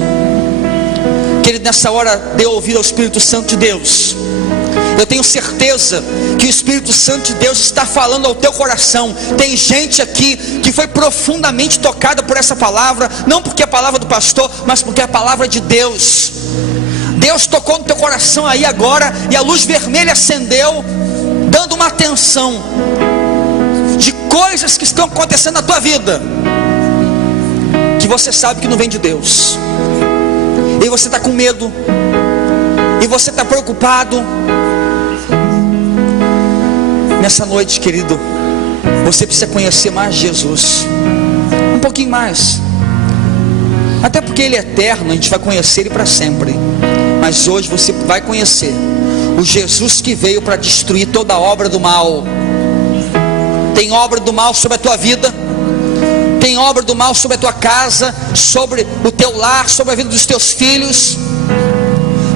Querido, nessa hora dê ouvido ao Espírito Santo de Deus. Eu tenho certeza que o Espírito Santo de Deus está falando ao teu coração. Tem gente aqui que foi profundamente tocada por essa palavra, não porque é a palavra do pastor, mas porque é a palavra de Deus. Deus tocou no teu coração aí agora, e a luz vermelha acendeu, dando uma atenção de coisas que estão acontecendo na tua vida, que você sabe que não vem de Deus, e você está com medo, e você está preocupado. Nessa noite, querido, você precisa conhecer mais Jesus, um pouquinho mais, até porque Ele é eterno, a gente vai conhecer Ele para sempre. Mas hoje você vai conhecer o Jesus que veio para destruir toda a obra do mal. Tem obra do mal sobre a tua vida, tem obra do mal sobre a tua casa, sobre o teu lar, sobre a vida dos teus filhos.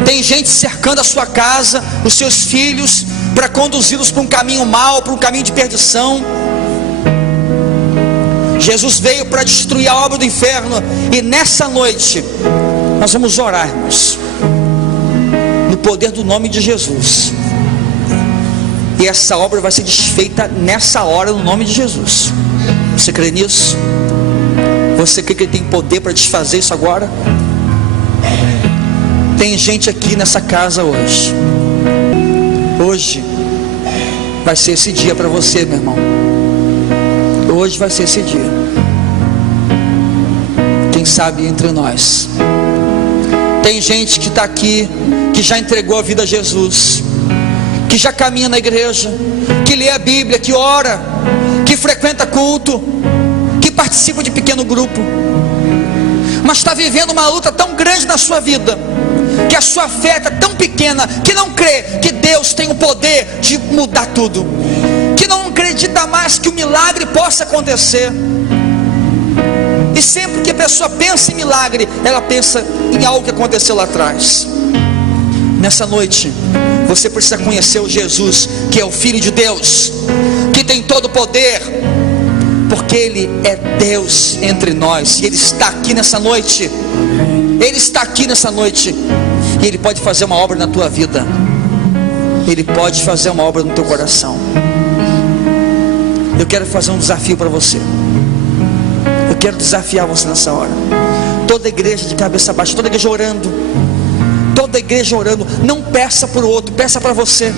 Tem gente cercando a sua casa, os seus filhos, para conduzi-los para um caminho mau, para um caminho de perdição. Jesus veio para destruir a obra do inferno, e nessa noite nós vamos orar, irmãos, no poder do nome de Jesus, e essa obra vai ser desfeita nessa hora, no nome de Jesus. Você crê nisso? Você crê que Ele tem poder para desfazer isso agora? Tem gente aqui nessa casa hoje. Hoje vai ser esse dia para você, meu irmão. Hoje vai ser esse dia. Quem sabe entre nós tem gente que está aqui, que já entregou a vida a Jesus, que já caminha na igreja, que lê a Bíblia, que ora, que frequenta culto, que participa de pequeno grupo, mas está vivendo uma luta tão grande na sua vida, que a sua fé está tão pequena, que não crê que Deus tem o poder de mudar tudo, que não acredita mais que o milagre possa acontecer. E sempre que a pessoa pensa em milagre, ela pensa em algo que aconteceu lá atrás. Nessa noite, você precisa conhecer o Jesus, que é o Filho de Deus, que tem todo o poder, porque Ele é Deus entre nós, e Ele está aqui nessa noite. Ele está aqui nessa noite, e Ele pode fazer uma obra na tua vida. Ele pode fazer uma obra no teu coração. Eu quero fazer um desafio para você. Eu quero desafiar você nessa hora. Toda igreja de cabeça baixa, toda igreja orando. Toda igreja orando. Não peça para o outro, peça para você.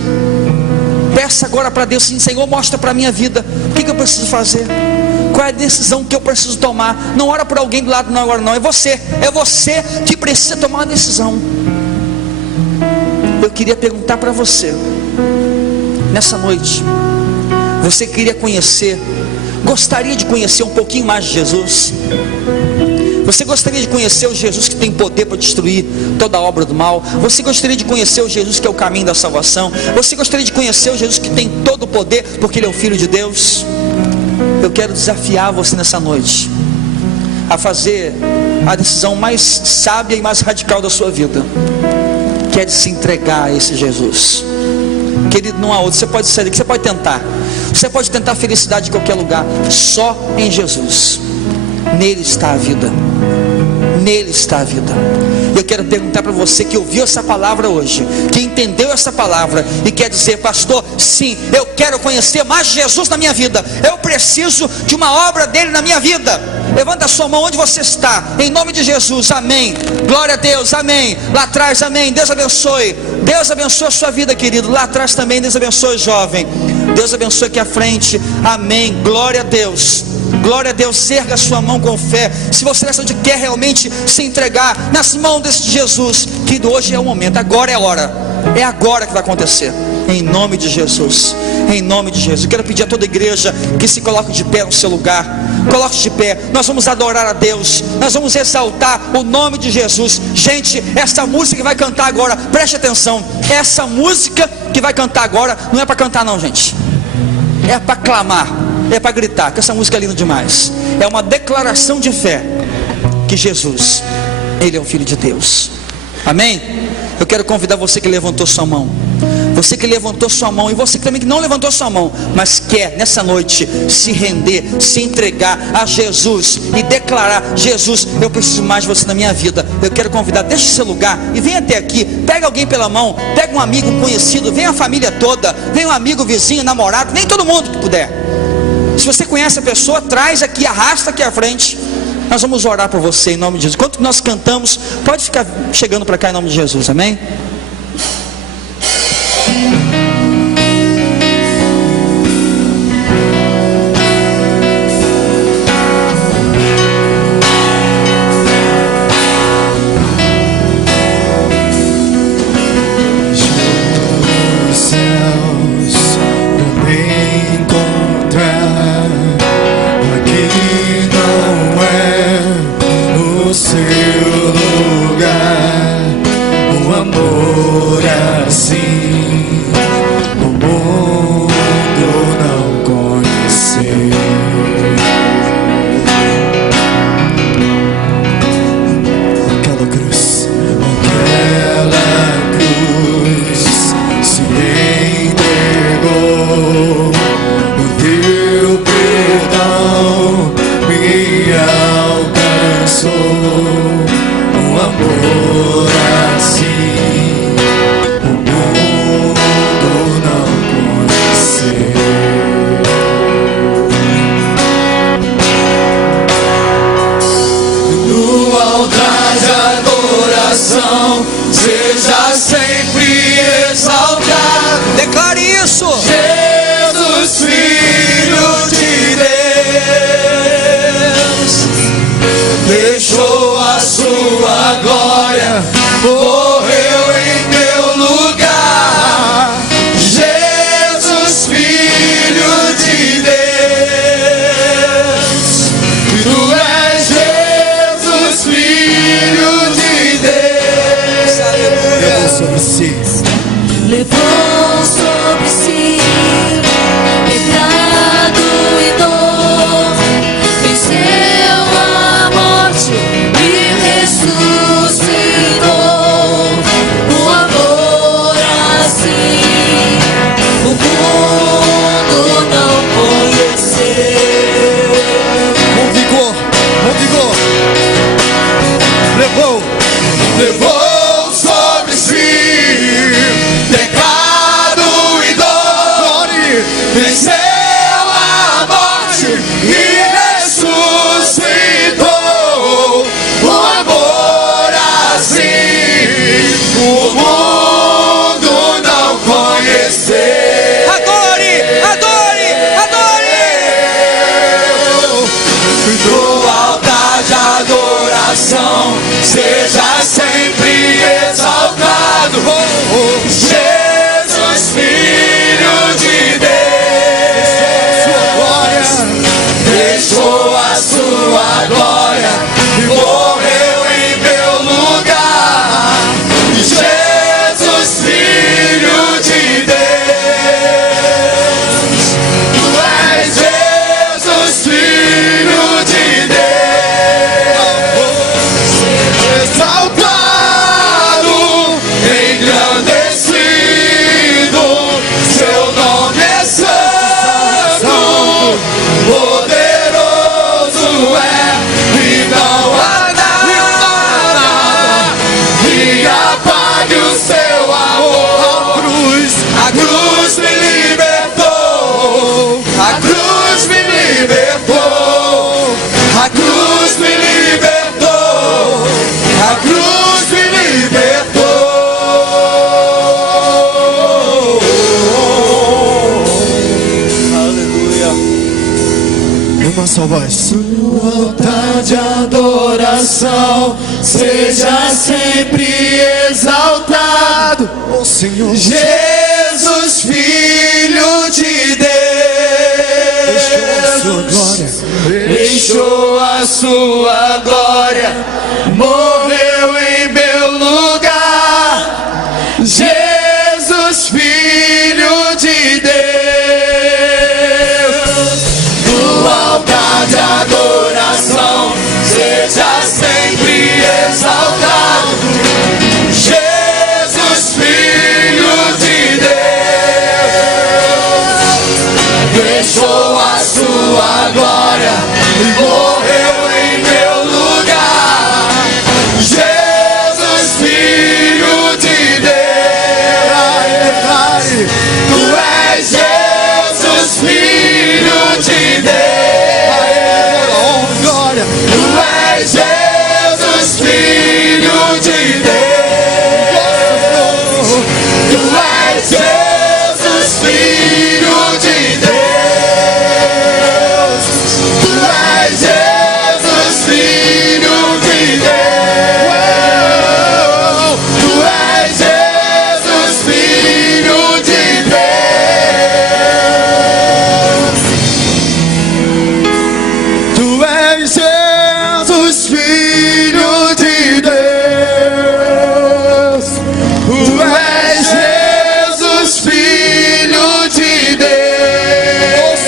Peça agora para Deus, sim, Senhor, mostra para a minha vida o que eu preciso fazer, qual é a decisão que eu preciso tomar. Não ora por alguém do lado, não, agora não, é você que precisa tomar uma decisão. Eu queria perguntar para você, nessa noite, você queria conhecer, gostaria de conhecer um pouquinho mais de Jesus? Você gostaria de conhecer o Jesus que tem poder para destruir toda a obra do mal? Você gostaria de conhecer o Jesus que é o caminho da salvação? Você gostaria de conhecer o Jesus que tem todo o poder, porque Ele é o Filho de Deus? Eu quero desafiar você nessa noite a fazer a decisão mais sábia e mais radical da sua vida, que é de se entregar a esse Jesus. Querido, não há outro. Você pode sair daqui, você pode tentar. Você pode tentar felicidade em qualquer lugar, só em Jesus. Nele está a vida. Nele está a vida. Eu quero perguntar para você que ouviu essa palavra hoje, que entendeu essa palavra e quer dizer: pastor, sim, eu quero conhecer mais Jesus na minha vida. Eu preciso de uma obra dele na minha vida. Levanta a sua mão onde você está, em nome de Jesus, amém. Glória a Deus, amém. Lá atrás, amém. Deus abençoe. Deus abençoe a sua vida, querido. Lá atrás também, Deus abençoe, jovem. Deus abençoe aqui à frente, amém. Glória a Deus. Glória a Deus, erga a sua mão com fé. Se você quer realmente se entregar nas mãos desse Jesus, que hoje é o momento, agora é a hora. É agora que vai acontecer. Em nome de Jesus. Em nome de Jesus. Eu quero pedir a toda a igreja que se coloque de pé no seu lugar. Coloque de pé. Nós vamos adorar a Deus. Nós vamos exaltar o nome de Jesus. Gente, essa música que vai cantar agora, preste atenção. Essa música que vai cantar agora não é para cantar não, gente. É para clamar. É para gritar, que essa música é linda demais. É uma declaração de fé que Jesus, Ele é o Filho de Deus. Amém? Eu quero convidar você que levantou sua mão, você que levantou sua mão, e você que também que não levantou sua mão, mas quer nessa noite se render, se entregar a Jesus e declarar: Jesus, eu preciso mais de você na minha vida. Eu quero convidar, deixe seu lugar e venha até aqui. Pega alguém pela mão, pega um amigo, um conhecido, vem a família toda, vem um amigo, vizinho, namorado, vem todo mundo que puder. Se você conhece a pessoa, traz aqui, arrasta aqui à frente. Nós vamos orar por você em nome de Jesus. Enquanto nós cantamos, pode ficar chegando para cá em nome de Jesus, amém? Seja sempre exaltado. Declare isso. Jesus, Filho de Deus, deixou a sua glória, morreu em teu lugar. Jesus, Filho de Deus, tu és Jesus, Filho de Deus. Levou sobre si, levou sobre si pecado e dor, venceu a morte e ressuscitou. O amor assim o mundo não conheceu. com vigor, Levou sobre si pecado e dor, venceu a morte e ressuscitou. O amor assim o mundo não conheceu. Adore, adore, adore. Do altar de adoração seja sempre exaltado. Jesus, Filho de Deus, deixou a sua glória e morreu em meu lugar. Jesus, Filho de Deus, tu és Jesus, Filho de Deus, exaltado, engrandecido, seu nome é santo, poderoso é, e não há nada que apague o seu amor. A cruz me libertou, a cruz me libertou, a cruz voz. O altar de adoração seja sempre exaltado. Oh Senhor, Jesus, Filho de Deus, deixou a sua glória, morreu em meu lugar. Jesus, Filho de Deus, no altar de adoração seja sempre exaltado. Jesus, Filho de Deus, deixou a sua glória e morreu em meu lugar. Jesus, Filho de Deus, tu és Jesus, Filho de Deus, glória. tu és Jesus, Filho de Deus, tu és Jesus, Filho de Deus, tu és Jesus, Filho de Deus, tu és Jesus, Filho de Deus, tu és Jesus, Filho de Deus, tu és Jesus, Filho de Deus,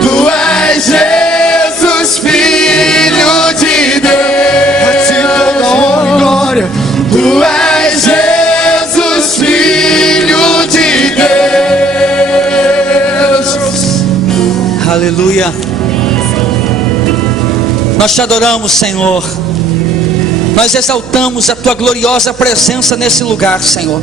tu és Jesus, Filho de Deus, Toda honra e glória. tu és Jesus, Filho de Deus. Aleluia. Nós te adoramos, Senhor. Nós exaltamos a tua gloriosa presença nesse lugar, Senhor.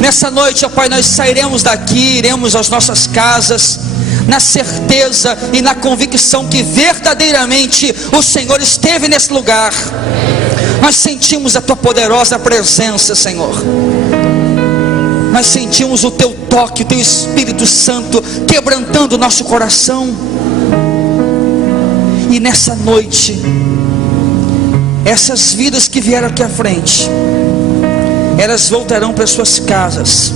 Nessa noite, ó Pai, nós sairemos daqui, iremos às nossas casas, na certeza e na convicção que verdadeiramente o Senhor esteve nesse lugar. Nós sentimos a tua poderosa presença, Senhor. Nós sentimos o teu toque, o teu Espírito Santo quebrantando o nosso coração. E nessa noite, essas vidas que vieram aqui à frente, elas voltarão para suas casas,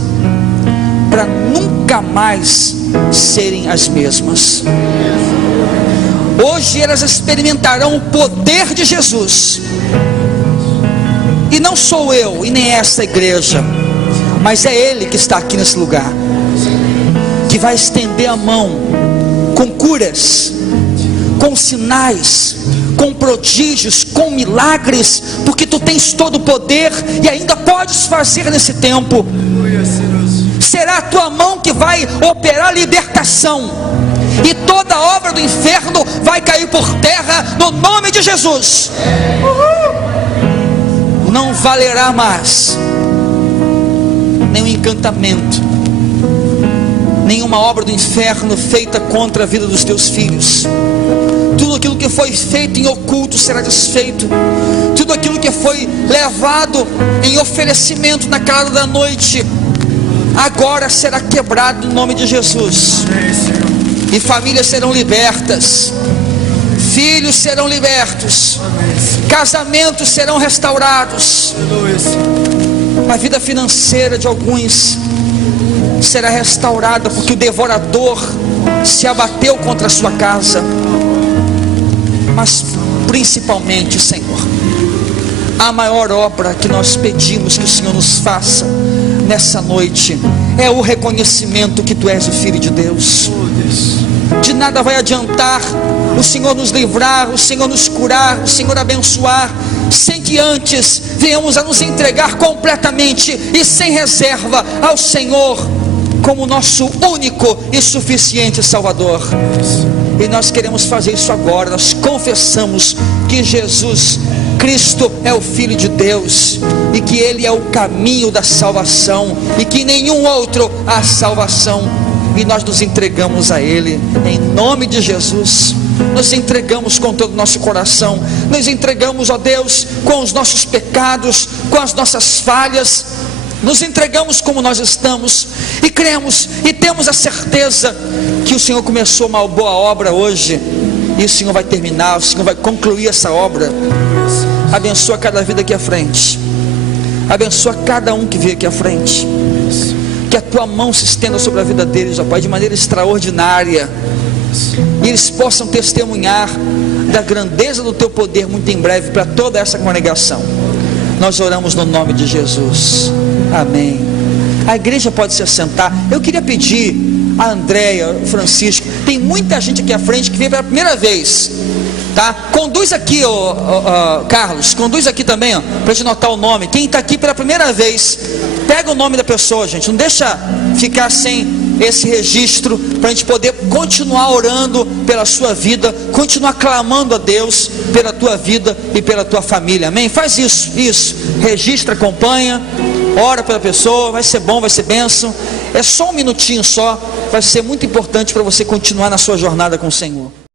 para nunca mais serem as mesmas. Hoje elas experimentarão o poder de Jesus. E não sou eu e nem esta igreja, mas é Ele que está aqui nesse lugar, que vai estender a mão com curas, com sinais, com prodígios, com milagres, porque tu tens todo o poder e ainda podes fazer nesse tempo. Será a tua mão que vai operar libertação, e toda obra do inferno vai cair por terra no nome de Jesus. Não valerá mais nenhum encantamento, nenhuma obra do inferno feita contra a vida dos teus filhos. Tudo aquilo que foi feito em oculto será desfeito. Tudo aquilo que foi levado em oferecimento na calada da noite, agora será quebrado no nome de Jesus. E famílias serão libertas, filhos serão libertos, casamentos serão restaurados. A vida financeira de alguns será restaurada, porque o devorador se abateu contra a sua casa. Mas principalmente, Senhor, a maior obra que nós pedimos que o Senhor nos faça nessa noite é o reconhecimento que Tu és o Filho de Deus. De nada vai adiantar o Senhor nos livrar, o Senhor nos curar, o Senhor abençoar, sem que antes venhamos a nos entregar completamente e sem reserva ao Senhor como nosso único e suficiente Salvador. E nós queremos fazer isso agora. Nós confessamos que Jesus Cristo é o Filho de Deus, e que Ele é o caminho da salvação, e que nenhum outro há salvação. E nós nos entregamos a Ele, em nome de Jesus. Nos entregamos com todo o nosso coração. Nos entregamos, ó Deus, com os nossos pecados, com as nossas falhas. nos entregamos como nós estamos e cremos e temos a certeza que o Senhor começou uma boa obra hoje e o Senhor vai terminar, o Senhor vai concluir essa obra. Abençoa cada vida aqui à frente, abençoa cada um que veio aqui à frente, que a tua mão se estenda sobre a vida deles, ó Pai, de maneira extraordinária, e eles possam testemunhar da grandeza do teu poder muito em breve para toda essa congregação. Nós oramos no nome de Jesus, amém. A igreja pode se assentar. Eu queria pedir a Andréia, Francisco, tem muita gente aqui à frente que veio pela primeira vez, tá? Conduz aqui, Carlos, conduz aqui também, para a gente notar o nome. Quem está aqui pela primeira vez, pega o nome da pessoa, gente, não deixa ficar sem esse registro, para a gente poder continuar orando pela sua vida, continuar clamando a Deus pela tua vida e pela tua família, amém? Faz isso, registra, acompanha, ora pela pessoa, vai ser bom, vai ser bênção. É só um minutinho só, vai ser muito importante para você continuar na sua jornada com o Senhor.